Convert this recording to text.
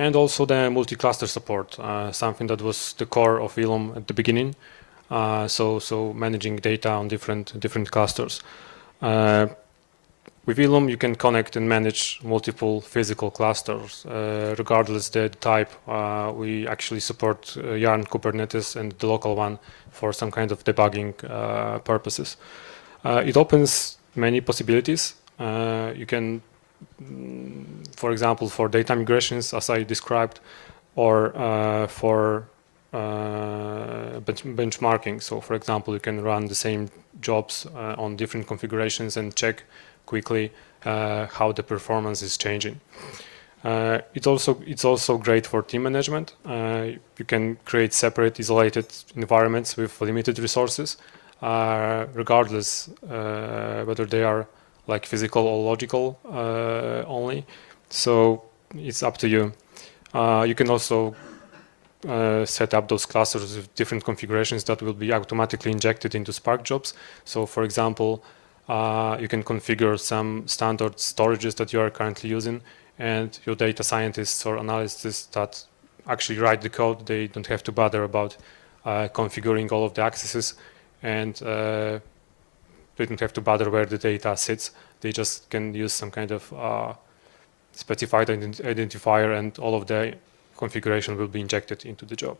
And also the multi-cluster support, something that was the core of Ilum at the beginning. So managing data on different clusters. With Ilum, you can connect and manage multiple physical clusters, regardless the type. We actually support Yarn Kubernetes and the local one for some kind of debugging purposes. It opens many possibilities. You can, for example, for data migrations, as I described, or for benchmarking. So, for example, you can run the same jobs on different configurations and check quickly how the performance is changing. It's also great for team management. You can create separate, isolated environments with limited resources, regardless whether they are like physical or logical only. So it's up to you. You can also set up those clusters with different configurations that will be automatically injected into Spark jobs. So, for example, you can configure some standard storages that you are currently using, and your data scientists or analysts that actually write the code, they don't have to bother about configuring all of the accesses, and they don't have to bother where the data sits. They just can use some kind of specified identifier, and all of the configuration will be injected into the job.